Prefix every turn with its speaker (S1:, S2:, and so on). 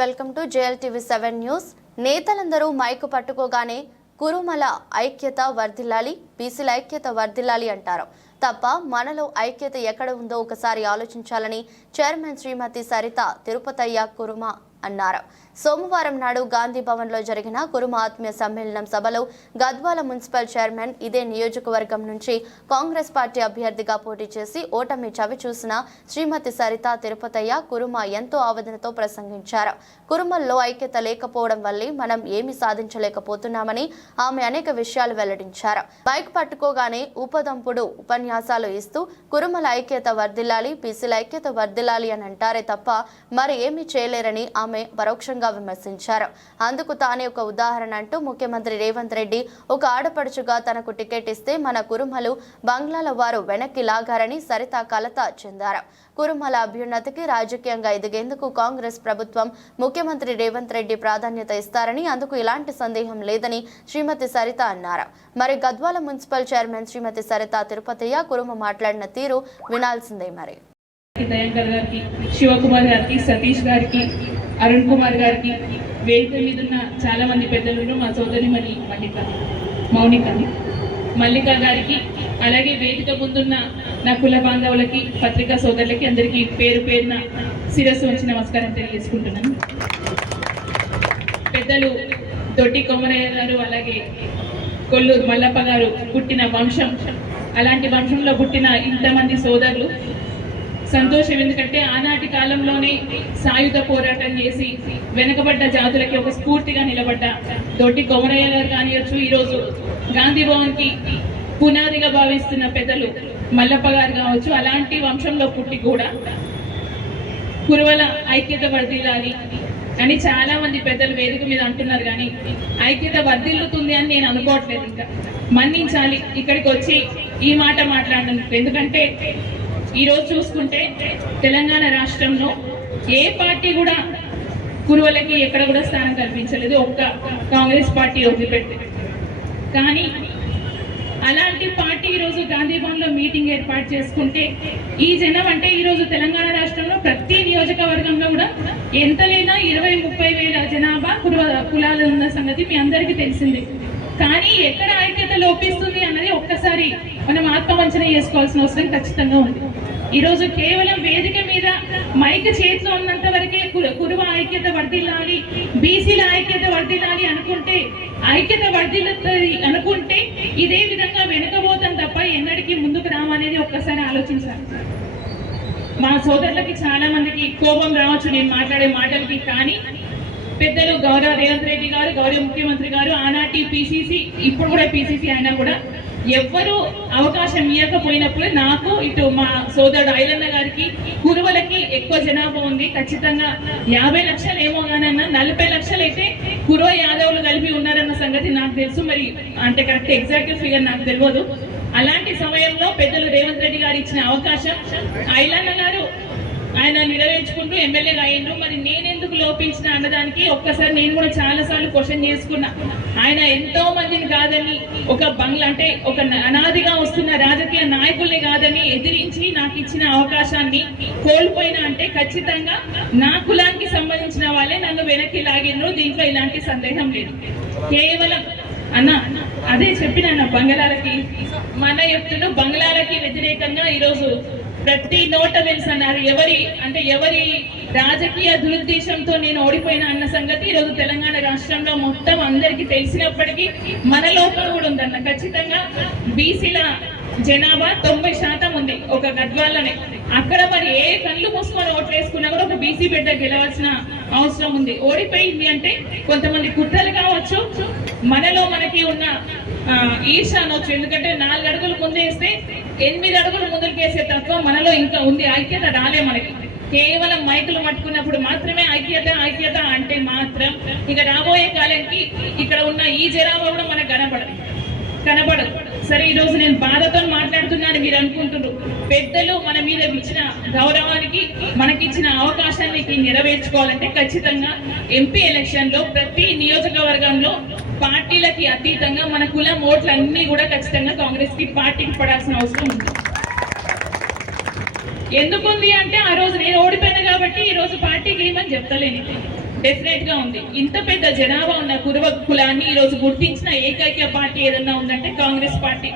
S1: Welcome to JLTV seven news. నేతలందరూ mic పట్టుకోగానే కురుమల ఐక్యత వర్ధిల్లాలి బీసీల ఐక్యత వర్ధిల్లాలి అంటారు. తప్ప మనలో ఐక్యత ఎక్కడ ఉందో ఒకసారి ఆలోచించాలని చైర్మన్ శ్రీమతి సరిత తిరుపతయ్య కురుమ అన్నారు. సోమవారం నాడు గాంధీ భవన్లో జరిగిన కురుమ ఆత్మీయ సమ్మేళనం సభలో గద్వాల మున్సిపల్ చైర్మన్ ఇదే నియోజకవర్గం నుంచి కాంగ్రెస్ పార్టీ అభ్యర్థిగా పోటీ చేసి ఓటమి చవి చూసిన శ్రీమతి సరిత తిరుపతయ్య కురుమ ఎంతో ఆవేదనతో ప్రసంగించారు. కురుమల్లో ఐక్యత లేకపోవడం వల్లే మనం ఏమి సాధించలేకపోతున్నామని ఆమె అనేక విషయాలు వెల్లడించారు. బైక్ పట్టుకోగానే ఉపదంపుడు ఉపన్యాసాలు ఇస్తూ కురుమల ఐక్యత వర్దిల్లాలి బీసీల ఐక్యత వర్ధిల్లాలి అని అంటారే తప్ప మరి ఏమీ చేయలేరని ఆమె పరోక్షంగా విమర్శించారు. అందుకు తానే ఒక ఉదాహరణ అంటూ ముఖ్యమంత్రి రేవంత్ రెడ్డి ఒక ఆడపడుచుగా తనకు టికెట్ ఇస్తే మన కురుమలు బంగ్లాల వారు వెనక్కి లాగారని సరిత కలత చెందారు. కురుమల అభ్యున్నతికి రాజకీయంగా ఎదిగేందుకు కాంగ్రెస్ ప్రభుత్వం ముఖ్యమంత్రి రేవంత్ రెడ్డి ప్రాధాన్యత ఇస్తారని అందుకు ఎలాంటి సందేహం లేదని శ్రీమతి సరిత అన్నారు. మరి గద్వాల మున్సిపల్ చైర్మన్ శ్రీమతి సరిత తిరుపతయ్య కురుమ మాట్లాడిన తీరు వినాల్సిందే మరి.
S2: దయాంకర్ గారికి శివకుమార్ గారికి సతీష్ గారికి అరుణ్ కుమార్ గారికి వేదిక మీద ఉన్న చాలా మంది పెద్దలు మా సోదరి మణి మల్లిక మౌనిక. మల్లిక గారికి అలాగే వేదిక ముందున్న నా కుల బాంధవులకి పత్రికా సోదరులకి అందరికీ పేరు పేరున శిరస్సు వచ్చి నమస్కారం తెలియజేసుకుంటున్నాను. పెద్దలు దొడ్డి కొమ్మరయ్య గారు అలాగే కొల్లూరు మల్లప్ప గారు పుట్టిన వంశం. అలాంటి వంశంలో పుట్టిన ఇంతమంది సోదరులు సంతోషం ఎందుకంటే ఆనాటి కాలంలోనే సాయుధ పోరాటం చేసి వెనకబడ్డ జాతులకి ఒక స్ఫూర్తిగా నిలబడ్డ దొడ్డి గౌరయ్య గారు కానియొచ్చు ఈరోజు గాంధీ భవన్కి పునాదిగా భావిస్తున్న పెద్దలు మల్లప్ప గారు కావచ్చు అలాంటి వంశంలో పుట్టి కూడా కురువల ఐక్యత వర్ధిల్లాలి అని చాలా మంది పెద్దలు వేదిక మీద అంటున్నారు కానీ ఐక్యత వర్ధిల్లుతుంది అని నేను అనుకోవట్లేదు ఇంకా. మన్నించాలి ఇక్కడికి వచ్చి ఈ మాట మాట్లాడను ఎందుకంటే ఈరోజు చూసుకుంటే తెలంగాణ రాష్ట్రంలో ఏ పార్టీ కూడా కురువలకి ఎక్కడ కూడా స్థానం కల్పించలేదు. ఒక్క కాంగ్రెస్ పార్టీ వదిలిపెట్టి కానీ అలాంటి పార్టీ ఈరోజు రోజు లో మీటింగ్ ఏర్పాటు చేసుకుంటే ఈ జనం అంటే ఈరోజు తెలంగాణ రాష్ట్రంలో ప్రతి నియోజకవర్గంలో కూడా ఎంత లేదా ఇరవై ముప్పై వేల జనాభా కుల కులాలు ఉన్న సంగతి మీ అందరికీ తెలిసిందే. కానీ ఎక్కడ ఐక్యత లోపిస్తుంది అన్నది ఒక్కసారి మనం ఆత్మవంచన చేసుకోవాల్సిన అవసరం ఖచ్చితంగా ఉంది. ఈరోజు కేవలం వేదిక మీద మైక్ చేతిలో ఉన్నంత వరకే కురువ ఐక్యత వర్ధిల్లాలి బీసీల ఐక్యత వర్ధిల్లాలి అనుకుంటే ఐక్యత వర్ధిల్లుతుంది అనుకుంటే ఇదే విధంగా వెనకపోతాం తప్ప ఎన్నటికీ ముందుకు రామనేది ఒక్కసారి ఆలోచించాలి. మా సోదరులకి చాలా మందికి కోపం రావచ్చు నేను మాట్లాడే మాటలకి కానీ పెద్దలు గౌరవ రేవంత్ రెడ్డి గారు గౌరవ ముఖ్యమంత్రి గారు ఆనాటి పిసిసి ఇప్పుడు కూడా పిసిసి అయినా కూడా ఎవ్వరు అవకాశం ఇవ్వకపోయినప్పుడు నాకు ఇటు మా సోదరుడు ఐలన్న గారికి కురువలకి ఎక్కువ జనాభా ఉంది. ఖచ్చితంగా యాభై లక్షలు ఏమో కానన్నా నలభై లక్షలు అయితే కురువ యాదవులు కలిపి ఉన్నారన్న సంగతి నాకు తెలుసు. మరి అంటే కరెక్ట్ ఎగ్జాక్ట్ ఫిగర్ నాకు తెలియదు అలాంటి సమయంలో పెద్దలు రేవంత్ రెడ్డి గారు ఇచ్చిన అవకాశం ఐలన్న గారు ఆయన నెరవేర్చుకుంటూ ఎమ్మెల్యే అయ్యిండ్రు. మరి నేనెందుకు లోపించిన అన్నదానికి ఒక్కసారి నేను కూడా చాలా సార్లు క్వశ్చన్ చేసుకున్నా. ఆయన ఎంతో మందిని కాదని ఒక బంగ్లా అంటే ఒక అనాదిగా వస్తున్న రాజకీయ నాయకుల్ని కాదని ఎదిరించి నాకు ఇచ్చిన అవకాశాన్ని కోల్పోయినా అంటే ఖచ్చితంగా నా కులానికి సంబంధించిన వాళ్ళే నన్ను వెనక్కి లాగిండ్రు. దీంట్లో ఇలాంటి సందేహం లేదు. కేవలం అన్న అదే చెప్పిన బంగ్లాలకి మన ఎత్తును బంగ్లాలకి వ్యతిరేకంగా ఈరోజు ప్రతి నోట తెలుసు అన్నారు. ఎవరి అంటే ఎవరి రాజకీయ దురుద్దేశంతో నేను ఓడిపోయినా అన్న సంగతి ఈరోజు తెలంగాణ రాష్ట్రంలో మొత్తం అందరికీ తెలిసినప్పటికీ మన లోపల కూడా ఉందన్న. ఖచ్చితంగా బీసీల జనాభా తొంభై శాతం ఉంది ఒక గద్వాలనే. అక్కడ మరి ఏ కళ్ళు మూసుకొని ఓట్లు వేసుకున్నా కూడా ఒక బీసీ బిడ్డ గెలవాల్సిన అవసరం ఉంది. ఓడిపోయింది అంటే కొంతమంది కుట్రలు కావచ్చు. మనలో మనకి ఉన్న ఈర్ష అనొచ్చు. ఎందుకంటే నాలుగు అడుగులు ముందేస్తే ఎనిమిది అడుగులు ముందుకేసే తత్వం మనలో ఇంకా ఉంది. ఐక్యత రాలే మనకి. కేవలం మైకులు పట్టుకున్నప్పుడు మాత్రమే ఐక్యత ఐక్యత అంటే మాత్రం ఇక రాబోయే కాలానికి ఇక్కడ ఉన్న ఈ జనాభా కూడా మనకు కనపడదు. కనపడదు. సరే ఈరోజు నేను బాధతో మాట్లాడుతున్నాను మీరు అనుకుంటున్నారు. పెద్దలు మన మీద ఇచ్చిన గౌరవానికి మనకిచ్చిన అవకాశాన్ని నెరవేర్చుకోవాలంటే ఖచ్చితంగా ఎంపీ ఎలక్షన్లో ప్రతి నియోజకవర్గంలో పార్టీలకి అతీతంగా మన కులం ఓట్లు అన్ని కూడా ఖచ్చితంగా కాంగ్రెస్కి పార్టీకి పడాల్సిన అవసరం ఉంది. ఎందుకుంది అంటే ఆ రోజు నేను ఓడిపోయాను కాబట్టి ఈ రోజు పార్టీకి ఏమని చెప్తలేని. డెఫినెట్గా ఉంది. ఇంత పెద్ద జనాభా ఉన్న కురవ కులాన్ని ఈ రోజు గుర్తించిన ఏకైక పార్టీ ఏదన్నా ఉందంటే కాంగ్రెస్ పార్టీ.